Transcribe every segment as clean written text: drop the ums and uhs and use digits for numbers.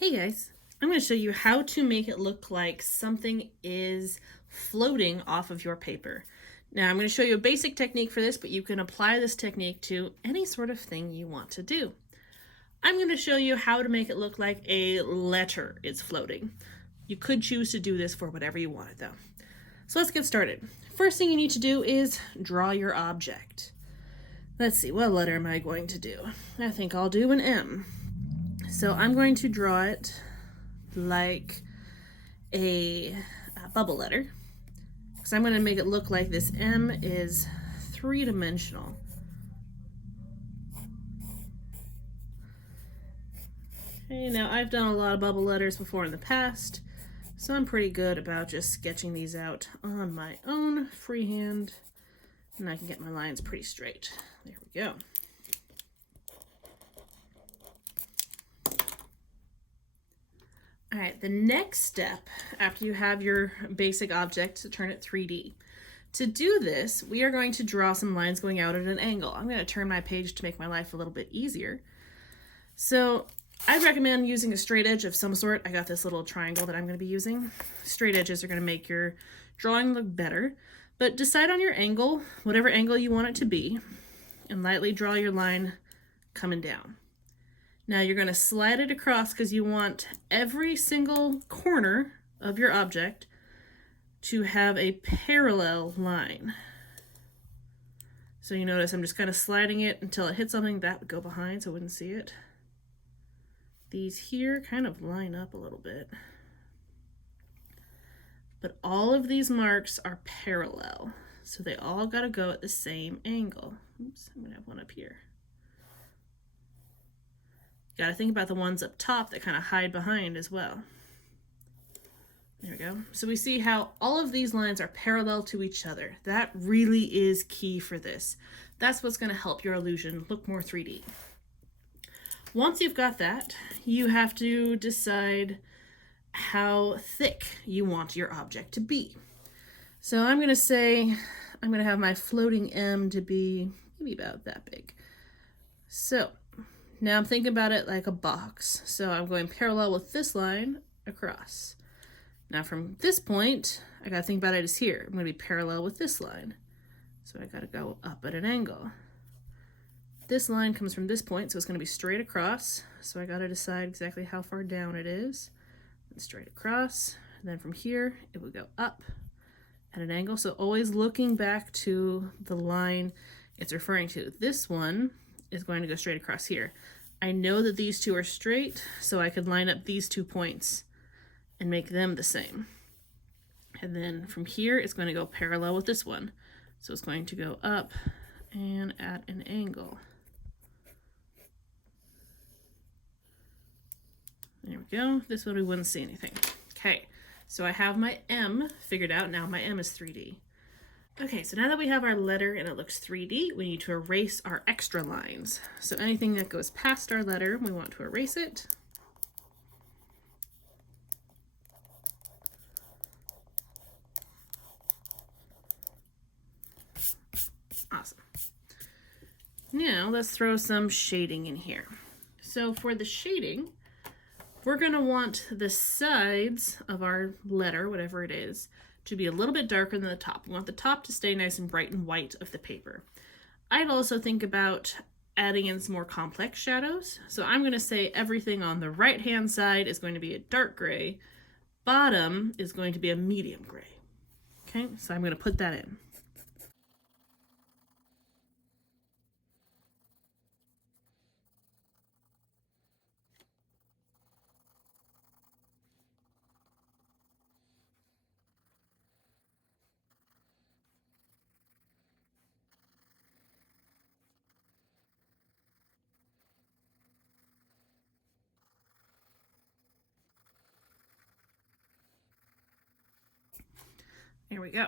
Hey guys, I'm going to show you how to make it look like something is floating off of your paper. Now I'm going to show you a basic technique for this, but you can apply this technique to any sort of thing you want to do. I'm going to show you how to make it look like a letter is floating. You could choose to do this for whatever you wanted though. So let's get started. First thing you need to do is draw your object. Let's see, what letter am I going to do? I think I'll do an M. So I'm going to draw it like a bubble letter, because I'm going to make it look like this M is three-dimensional. Okay, now I've done a lot of bubble letters before in the past, so I'm pretty good about just sketching these out on my own freehand, and I can get my lines pretty straight. There we go. All right, the next step after you have your basic object to turn it 3D. To do this, we are going to draw some lines going out at an angle. I'm going to turn my page to make my life a little bit easier. So I'd recommend using a straight edge of some sort. I got this little triangle that I'm going to be using. Straight edges are going to make your drawing look better, but decide on your angle, whatever angle you want it to be, and lightly draw your line coming down. Now you're going to slide it across because you want every single corner of your object to have a parallel line. So you notice I'm just kind of sliding it until it hits something that would go behind so I wouldn't see it. These here kind of line up a little bit. But all of these marks are parallel, so they all got to go at the same angle. Oops, I'm going to have one up here. Got to think about the ones up top that kind of hide behind as well. There we go. So we see how all of these lines are parallel to each other. That really is key for this. That's what's going to help your illusion look more 3D. Once you've got that, you have to decide how thick you want your object to be. So I'm going to say I'm going to have my floating M to be maybe about that big. So now I'm thinking about it like a box. So I'm going parallel with this line across. Now from this point, I gotta think about it as here. I'm gonna be parallel with this line. So I gotta go up at an angle. This line comes from this point, so it's gonna be straight across. So I gotta decide exactly how far down it is. And straight across. And then from here, it would go up at an angle. So always looking back to the line it's referring to. This one is going to go straight across here. I know that these two are straight, so I could line up these 2 points and make them the same. And then from here, it's going to go parallel with this one. So it's going to go up and at an angle. There we go. This one we wouldn't see anything. Okay, so I have my M figured out. Now my M is 3D. Okay, so now that we have our letter and it looks 3D, we need to erase our extra lines. So anything that goes past our letter, we want to erase it. Awesome. Now let's throw some shading in here. So for the shading, we're going to want the sides of our letter, whatever it is, to be a little bit darker than the top. We want the top to stay nice and bright and white of the paper. I'd also think about adding in some more complex shadows. So I'm going to say everything on the right-hand side is going to be a dark gray. Bottom is going to be a medium gray. Okay, so I'm going to put that in. There we go.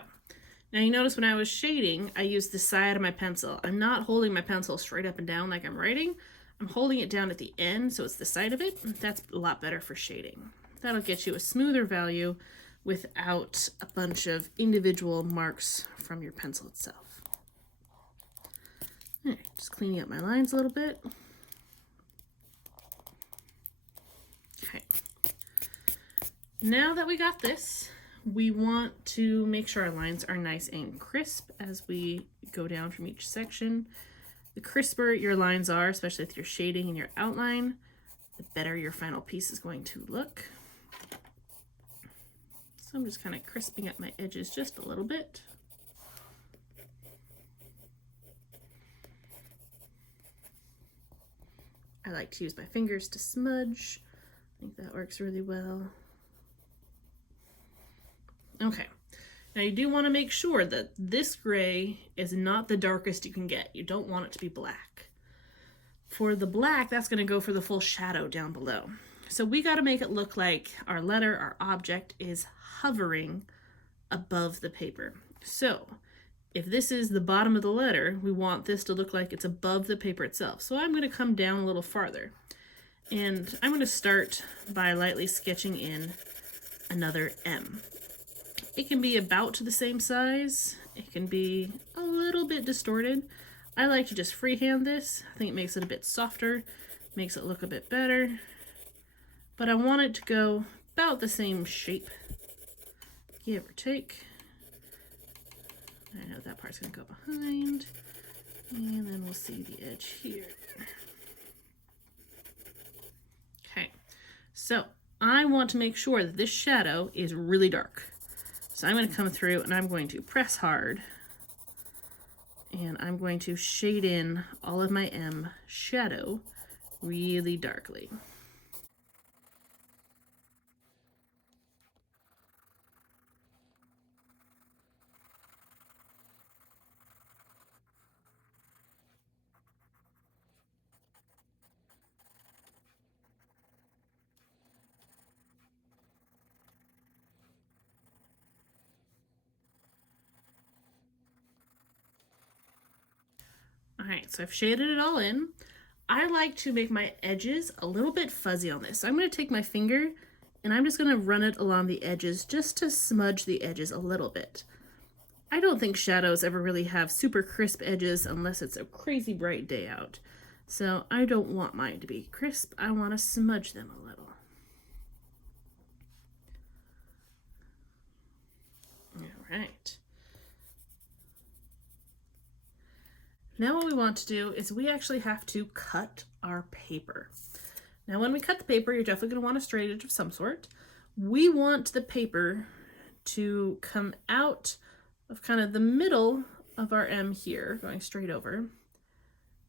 Now you notice when I was shading, I used the side of my pencil. I'm not holding my pencil straight up and down like I'm writing. I'm holding it down at the end, so it's the side of it. That's a lot better for shading. That'll get you a smoother value without a bunch of individual marks from your pencil itself. All right, just cleaning up my lines a little bit. Okay. Now that we got this, we want to make sure our lines are nice and crisp as we go down from each section. The crisper your lines are, especially with your shading and your outline, the better your final piece is going to look. So I'm just kind of crisping up my edges just a little bit. I like to use my fingers to smudge. I think that works really well. Okay, now you do want to make sure that this gray is not the darkest you can get. You don't want it to be black. For the black, that's going to go for the full shadow down below. So we got to make it look like our letter, our object, is hovering above the paper. So if this is the bottom of the letter, we want this to look like it's above the paper itself. So I'm going to come down a little farther. And I'm going to start by lightly sketching in another M. It can be about to the same size. It can be a little bit distorted. I like to just freehand this. I think it makes it a bit softer, makes it look a bit better. But I want it to go about the same shape, give or take. I know that part's gonna go behind, and then we'll see the edge here. Okay, so I want to make sure that this shadow is really dark. So I'm going to come through and I'm going to press hard, and I'm going to shade in all of my M shadow really darkly. All right, so I've shaded it all in. I like to make my edges a little bit fuzzy on this. So I'm going to take my finger and I'm just going to run it along the edges just to smudge the edges a little bit. I don't think shadows ever really have super crisp edges unless it's a crazy bright day out. So I don't want mine to be crisp. I want to smudge them a little. All right. Now what we want to do is we actually have to cut our paper. Now when we cut the paper, you're definitely going to want a straight edge of some sort. We want the paper to come out of kind of the middle of our M here, going straight over.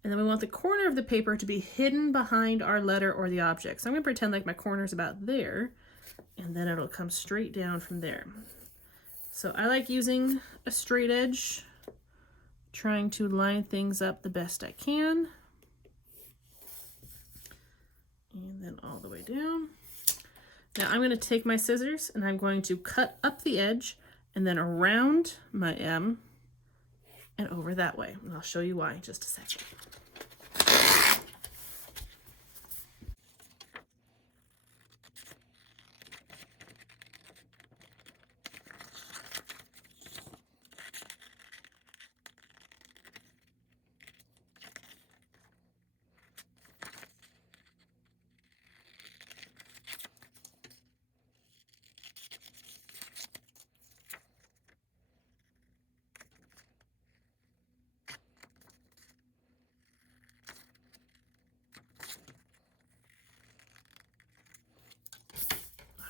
And then we want the corner of the paper to be hidden behind our letter or the object. So I'm going to pretend like my corner is about there, and then it'll come straight down from there. So I like using a straight edge, trying to line things up the best I can. And then all the way down. Now I'm going to take my scissors and I'm going to cut up the edge and then around my M and over that way. And I'll show you why in just a second.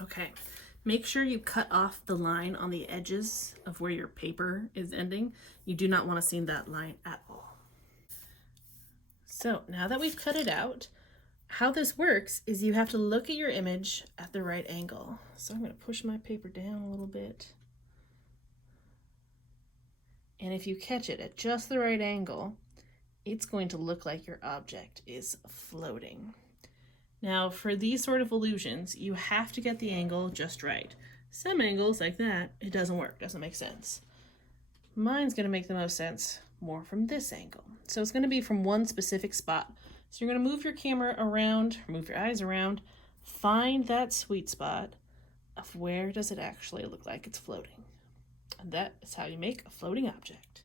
Okay, make sure you cut off the line on the edges of where your paper is ending. You do not want to see that line at all. So now that we've cut it out, how this works is you have to look at your image at the right angle. So I'm going to push my paper down a little bit. And if you catch it at just the right angle, it's going to look like your object is floating. Now, for these sort of illusions, you have to get the angle just right. Some angles like that, it doesn't work, doesn't make sense. Mine's going to make the most sense more from this angle. So it's going to be from one specific spot. So you're going to move your camera around, move your eyes around, find that sweet spot of where does it actually look like it's floating. And that is how you make a floating object.